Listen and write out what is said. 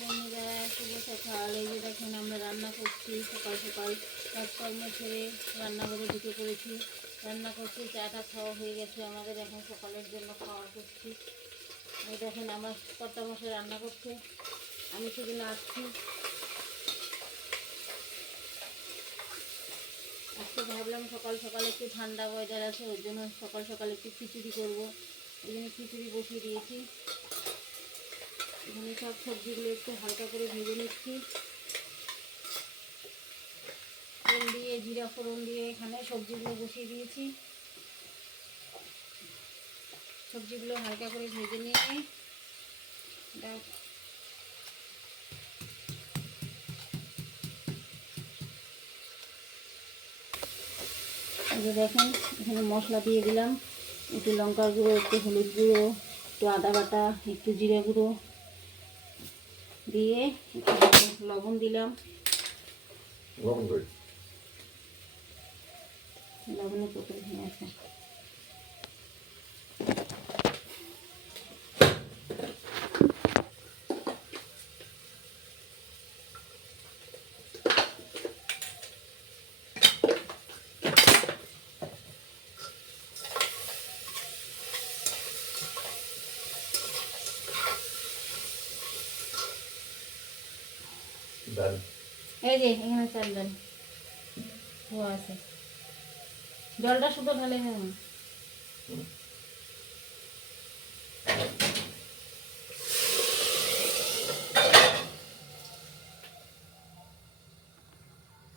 বন্ধুরা, শুভ সকাল। এই যে দেখেন আমরা রান্না করছি সকাল সকাল, কাজকর্ম ছেড়ে রান্নাঘরে ঢুকে পড়েছি। রান্না করছি, চাটা খাওয়া হয়ে গেছে আমাদের, এখন সকালের জন্য খাওয়া করছি। এই দেখেন আমার কর্তা মশাই রান্না করছে, আমি শুধু নাচছি। আজকে ভাবলাম সকাল সকাল একটু ঠান্ডা ওয়েদার আছে, ওই জন্য সকাল সকাল একটু খিচুড়ি করবো, ওই জন্য খিচুড়ি বসিয়ে দিয়েছি। এখানে সব সবজিগুলো একটু হালকা করে ভেজে নিচ্ছি, তেল দিয়ে জিরা ফোড়ন দিয়ে এখানে সবজিগুলো বসিয়ে দিয়েছি। সবজিগুলো হালকা করে ভেজে নিয়ে এই যে দেখেন এখানে মশলা দিয়ে দিলাম, একটু লঙ্কার গুঁড়ো, একটু হলুদ গুঁড়ো, একটু আদা বাটা, একটু জিরা গুঁড়ো দিয়ে একটু লবণ দিলাম। লবণের বোতল নিয়ে আসে। এই যে এখানে চাল ডাল ধোয়া আছে, জলটা শুধু ঢালে না।